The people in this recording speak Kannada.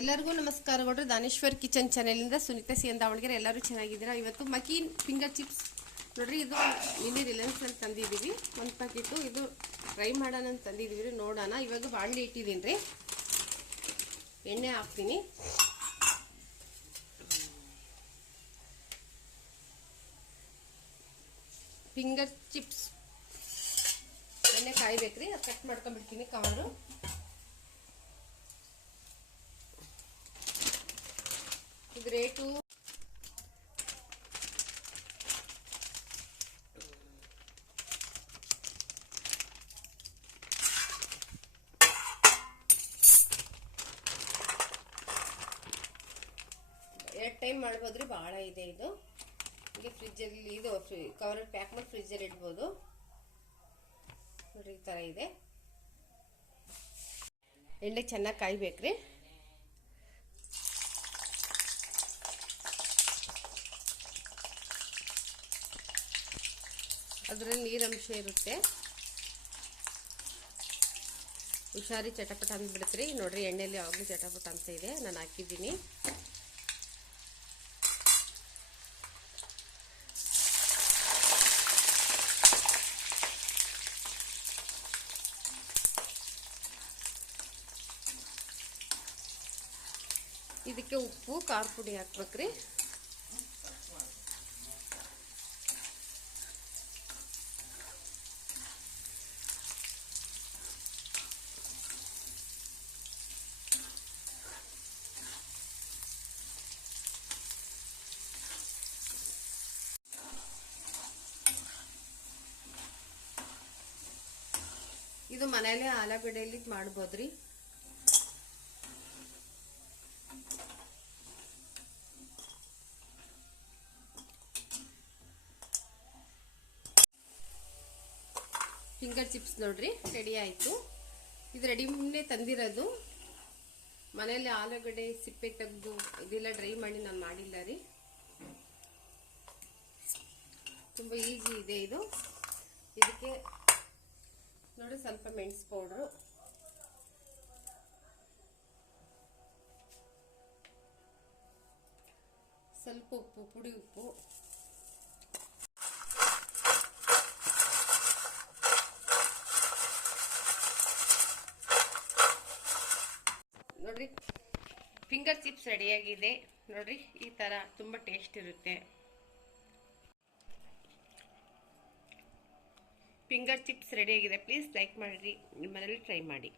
ಎಲ್ಲರಿಗೂ ನಮಸ್ಕಾರ ನಮಸ್ಕಾರಗಳು ದಾನೇಶ್ವರ್ ಕಿಚನ್ ಚಾನೆಲಿಂದ ಸುನೀತಾ ಸಿ ದಾವಣಗೆರೆ ಎಲ್ಲರೂ ಚೆನ್ನಾಗಿದ್ದೀರಾ? ಇವತ್ತು ಮಕೀನ್ ಫಿಂಗರ್ ಚಿಪ್ಸ್. ನೋಡ್ರಿ, ಇದು ನಿನ್ನೆ ರಿಲಯನ್ಸಲ್ಲಿ ತಂದಿದ್ದೀವಿ. ಒಂದು ಪ್ಯಾಕೆಟು ಇದು ಫ್ರೈ ಮಾಡೋಣ ಅಂತ ತಂದಿದ್ದೀವಿ. ರೀ ನೋಡೋಣ. ಇವಾಗ ಬಾಣಲಿ ಇಟ್ಟಿದ್ದೀನಿ ರೀ. ಎಣ್ಣೆ ಹಾಕ್ತೀನಿ. Finger chips. ಎಣ್ಣೆ ಕಾಯ್ಬೇಕ್ರಿ. ಅದು ಕಟ್ ಮಾಡ್ಕೊಂಡ್ಬಿಡ್ತೀನಿ ಕವರು. ಇದು ರೇಟು ಎರಡು ಟೈಮ್ ಮಾಡ್ಬೋದ್ರಿ ಭಾಳ ಇದೆ ಇದು. ಹೀಗೆ ಫ್ರಿಜ್ಜಲ್ಲಿ ಇದು ಕವರ್ ಪ್ಯಾಕ್ ಮಾಡಿ ಫ್ರಿಜ್ಜಲ್ಲಿ ಇಡ್ಬೋದು. ನೋಡಿ ಈ ಥರ ಇದೆ. ಎಣ್ಣೆ ಚೆನ್ನಾಗಿ ಕಾಯ್ಬೇಕ್ರಿ. ಅದರಲ್ಲಿ ನೀರಂಶ ಇರುತ್ತೆ. ಹುಷಾರಿ ಚಟಪಟ ಅಂದ್ಬಿಡ್ತೀರಿ. ನೋಡ್ರಿ ಎಣ್ಣೆಯಲ್ಲಿ ಯಾವಾಗಲೂ ಚಟಪಟ ಅಂತ ಇದೆ. ನಾನು ಹಾಕಿದ್ದೀನಿ. ಇದಕ್ಕೆ ಉಪ್ಪು, ಖಾರ ಪುಡಿ ಹಾಕ್ಬೇಕ್ರಿ. ಇದು ಮನೇಲೆ ಆಲೂಗಡ್ಡೆಯಲ್ಲಿ ಮಾಡ್ಬೋದ್ರಿ. ಫಿಂಗರ್ ಚಿಪ್ಸ್ ನೋಡ್ರಿ ರೆಡಿ ಆಯಿತು. ಇದು ರೆಡಿ ಮುಂದೆ ತಂದಿರೋದು. ಮನೇಲಿ ಆಲೂಗಡ್ಡೆ ಸಿಪ್ಪೆ ತೆಗೆದು ಇದೆಲ್ಲ ಡ್ರೈ ಮಾಡಿ ನಾನು ಮಾಡಿಲ್ಲ ರೀ. ತುಂಬ ಈಸಿ ಇದೆ ಇದು. ಇದಕ್ಕೆ ಸ್ವಲ್ಪ ಮೆಣಸು ಪೌಡ್ರು. ಸ್ವಲ್ಪ ಉಪ್ಪು, ಪುಡಿ ಉಪ್ಪು. ನೋಡ್ರಿ, ಫಿಂಗರ್ ಚಿಪ್ಸ್ ರೆಡಿಯಾಗಿದೆ. ನೋಡ್ರಿ, ಈ ಥರ ತುಂಬ ಟೇಸ್ಟ್ ಇರುತ್ತೆ. ಫಿಂಗರ್ ಚಿಪ್ಸ್ ರೆಡಿಯಾಗಿದೆ ಪ್ಲೀಸ್ ಲೈಕ್ ಮಾಡಿರಿ. ನಿಮ್ಮ ಮನೇಲಿ ಟ್ರೈ ಮಾಡಿ.